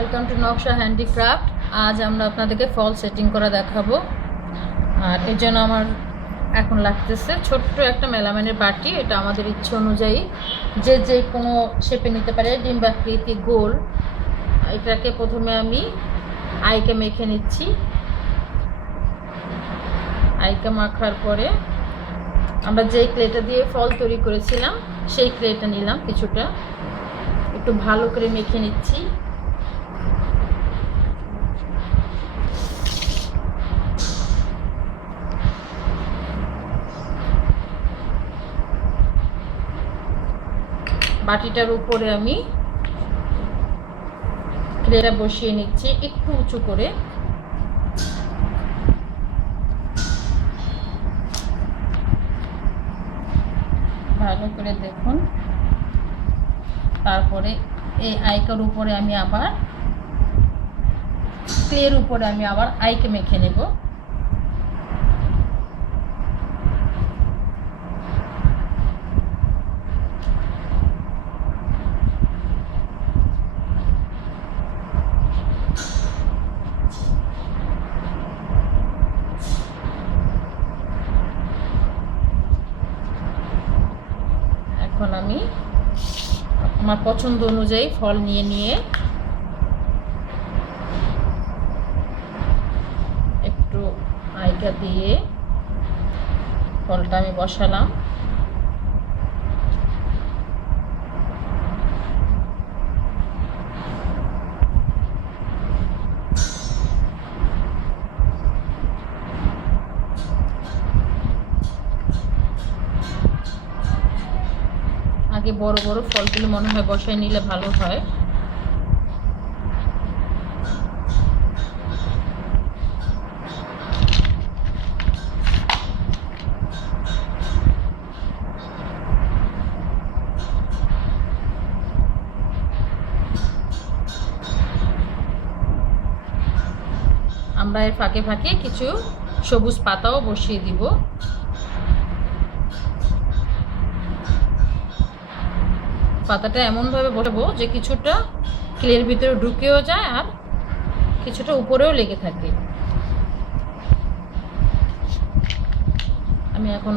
Welcome to নকশা handicraft আজ আমরা আপনাদেরকে ফল সেটিং করা দেখাবো। আর এর জন্য আমার এখন লাগতেছে ছোট্ট একটা মেলামানের বাটি। এটা আমাদের ইচ্ছে অনুযায়ী যে যে কোনো শেপে নিতে পারে ডিম্বাকৃতি গোল। এটাকে প্রথমে আমি আইকে মেখে নিচ্ছি। আইকে মাখার পরে আমরা যেই ক্লেটা দিয়ে ফল তৈরি করেছিলাম, সেই ক্লেটা নিলাম কিছুটা। একটু ভালো করে মেখে নিচ্ছি। বাটিটার উপরে আমি ক্লেটা বসিয়ে নিচ্ছি, একটু উঁচু করে। ভালো করে দেখুন। তারপরে এই আইকার উপরে আমি আবার ক্লের উপরে আমি আবার আইকে মেখে নেব এখন আমি আমার পছন্দ অনুযায়ী ফল নিয়ে নিয়ে একটু আইকা দিয়ে ফলটা আমি বসালাম। আগে বড় বড় ফলগুলো মনে হয় বসায় নিলে ভালো হয়। আমরা এর ফাঁকে ফাঁকে কিছু সবুজ পাতাও বসিয়ে দিব। পাতাটা এমনভাবে বসাবো যে কিছুটা ক্লের ভিতরে ঢুকেও যায় আর কিছুটা উপরেও লেগে থাকে। আমি এখন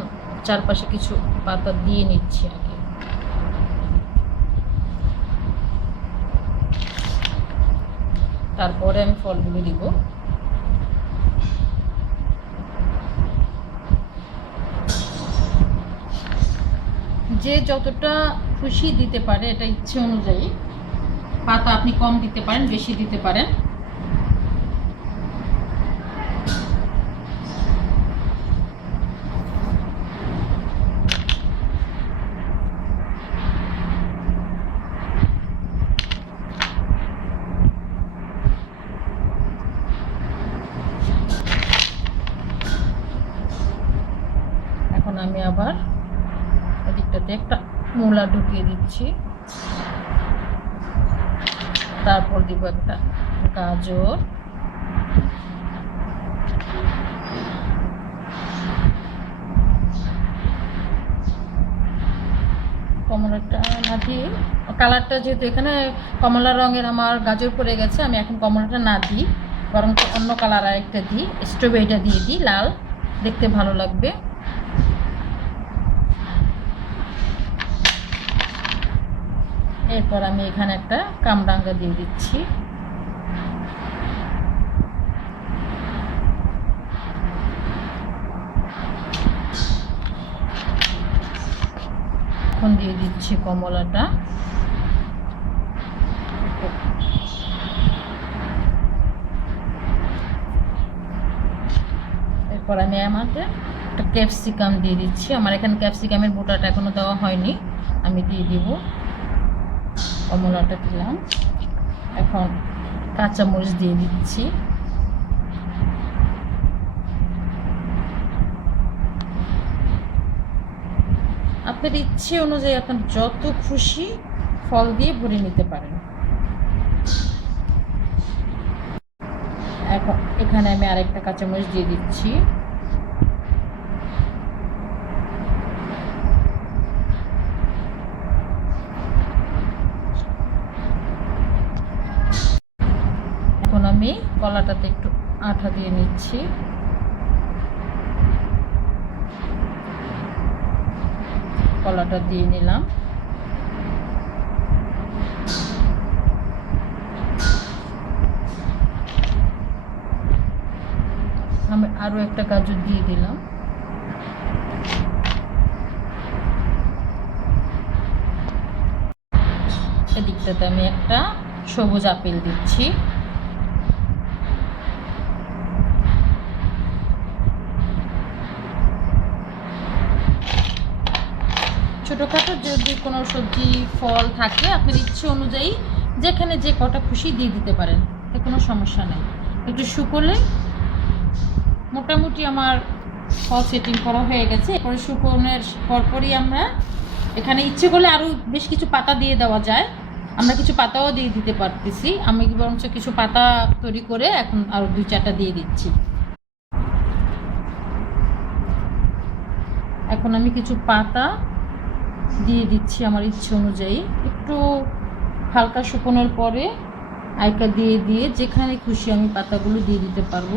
চারপাশে কিছু পাতা দিয়ে নিচ্ছি আগে তারপরে আমি ফলগুলো দিব। যে যতটা খুশি দিতে পারে এটা ইচ্ছে অনুযায়ী। পাতা আপনি কম দিতে পারেন বেশি দিতে পারেন এখন আমি আবার এদিকটাতে একটা মূলা ঢুকিয়ে দিচ্ছি তারপর দিব একটা গাজর। কমলাটা না দিয়ে কালারটা যেহেতু এখানে কমলা রঙের আমার গাজর পড়ে গেছে, আমি এখন কমলাটা না দিই। বরং অন্য কালার আরেকটা দিই। স্ট্রবেরিটা দিয়ে দিই, লাল। দেখতে ভালো লাগবে। এরপর আমি এখানে একটা কামরাঙ্গা দিয়ে দিচ্ছি। এখন দিয়ে দিচ্ছি কমলাটা। এরপর আমি আমাদের একটা ক্যাপসিকাম দিয়ে দিচ্ছি। আমার এখানে ক্যাপসিকামের বোটাটা এখনও দেওয়া হয়নি। আমি দিয়ে দিব। কমলাটা দিলাম। এখন কাঁচামরিচ দিয়ে দিচ্ছি। আপনার ইচ্ছে অনুযায়ী আপনার যত খুশি ফল দিয়ে ভরে নিতে পারেন। এখন এখানে আমি আরেকটা কাঁচামরিচ দিয়ে দিচ্ছি। কলাটাতে একটু আঠা দিয়ে নিচ্ছি। কলাটা দিয়ে নিলাম। আমি আরও একটা গাজর দিয়ে দিলাম। এদিকটাতে আমি একটা সবুজ আপেল দিচ্ছি। ছোটোখাটো যদি কোনো সবজি, ফল থাকে আপনার ইচ্ছে অনুযায়ী যেখানে যে কটা খুশি দিয়ে দিতে পারেন, এতে কোনো সমস্যা নেই। একটু শুকোলে মোটামুটি আমার ফল সেটিং করা হয়ে গেছে। এরপরে শুকোনোর পরপরই আমরা এখানে ইচ্ছে করলে আরও বেশ কিছু পাতা দিয়ে দেওয়া যায়। আমরা কিছু পাতাও দিয়ে দিতে পারতেছি। আমি বরঞ্চ কিছু পাতা তৈরি করে এখন আরও দুই চারটা দিয়ে দিচ্ছি। এখন আমি কিছু পাতা দিয়ে দিচ্ছি আমার ইচ্ছে অনুযায়ী। একটু হালকা শুকোনোর পরে আইকা দিয়ে দিয়ে যেখানে খুশি আমি পাতাগুলো দিয়ে দিতে পারব।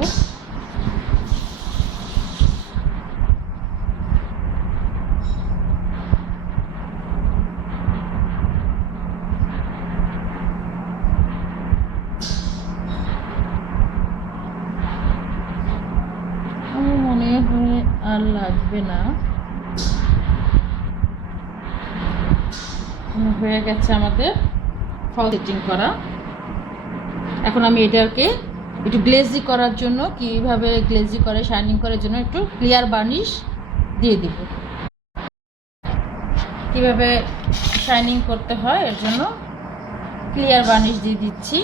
আমার মনে হয় আর লাগবে না। হয়ে গেছে আমাদের ফল সেটিং করা। এখন আমি এটাকে একটু গ্লেজি করার জন্য, কীভাবে গ্লেজি করে শাইনিং করার জন্য একটু ক্লিয়ার বার্নিশ দিয়ে দিব। কীভাবে শাইনিং করতে হয়, এর জন্য ক্লিয়ার বার্নিশ দিয়ে দিচ্ছি।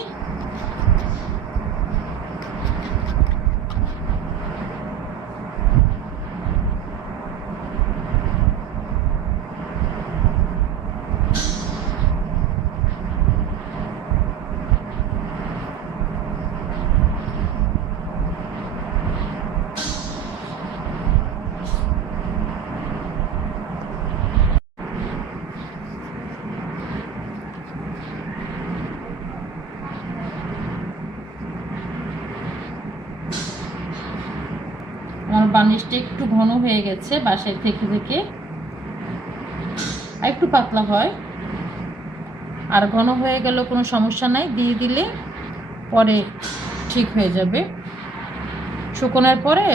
বার্নিশটা একটু ঘন হয়ে গেছে বাসায় থেকে থেকে। আর একটু পাতলা হয়। আর ঘন হয়ে গেল কোনো সমস্যা নাই, দিয়ে দিলে পরে ঠিক হয়ে যাবে। শুকোনোর পরে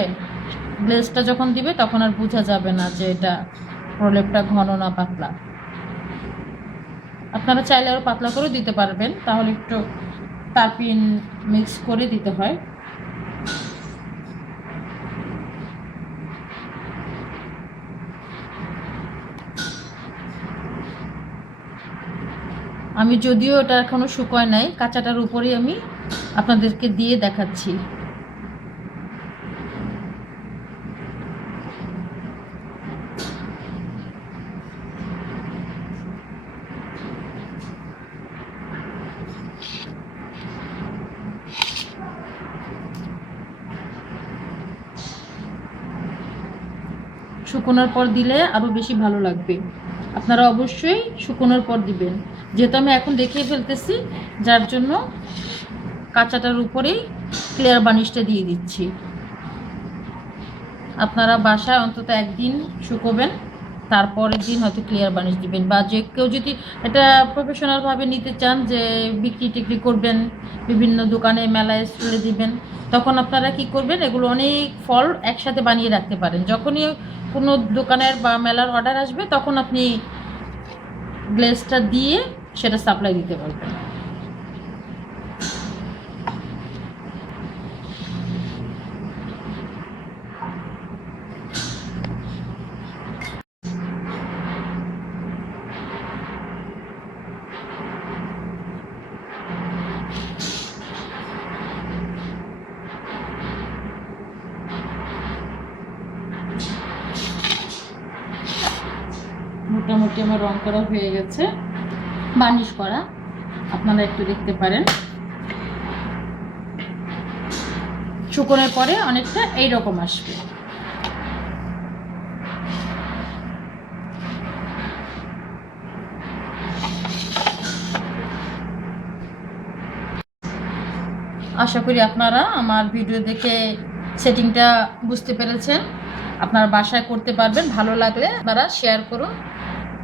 গ্লেজটা যখন দিবে তখন আর বোঝা যাবে না যে এটা প্রলেপটা ঘন না পাতলা। আপনারা চাইলে আরও পাতলা করে দিতে পারবেন, তাহলে একটু তাপিন মিক্স করে দিতে হয়। আমি যদিও এটা এখনও শুকোয় নাই, কাঁচাটার উপরেই আমি আপনাদেরকে দিয়ে দেখাচ্ছি। শুকোনোর পর দিলে আরও বেশি ভালো লাগবে। আপনারা অবশ্যই শুকোনোর পর দিবেন। যেহেতু আমি এখন দেখিয়ে ফেলতেছি, যার জন্য কাঁচাটার উপরেই ক্লিয়ার বানিশটা দিয়ে দিচ্ছি। আপনারা বাসায় অন্তত একদিন শুকোবেন, তারপরের দিন হয়তো ক্লিয়ার বানিশ দিবেন। বা যে কেউ যদি এটা প্রফেশনালভাবে নিতে চান, যে বিক্রি টিক্রি করবেন, বিভিন্ন দোকানে, মেলায় স্টলে দিবেন তখন আপনারা কি করবেন, এগুলো অনেক ফল একসাথে বানিয়ে রাখতে পারেন। যখনই কোনো দোকানের বা মেলার অর্ডার আসবে, তখন আপনি গ্লেসটা দিয়ে সেটা সাপ্লাই দিতে পারবেন। মোটামুটি আমার রং করা হয়ে গেছে। বার্নিশ করা। আপনারা একটু দেখতে পারেন। শুকনোর পরে অনেকটা এইরকম আসবে। আশা করি আপনারা আমার ভিডিও দেখে সেটিংটা বুঝতে পেরেছেন। আপনারা বাসায় করতে পারবেন। ভালো লাগলে আপনারা শেয়ার করুন।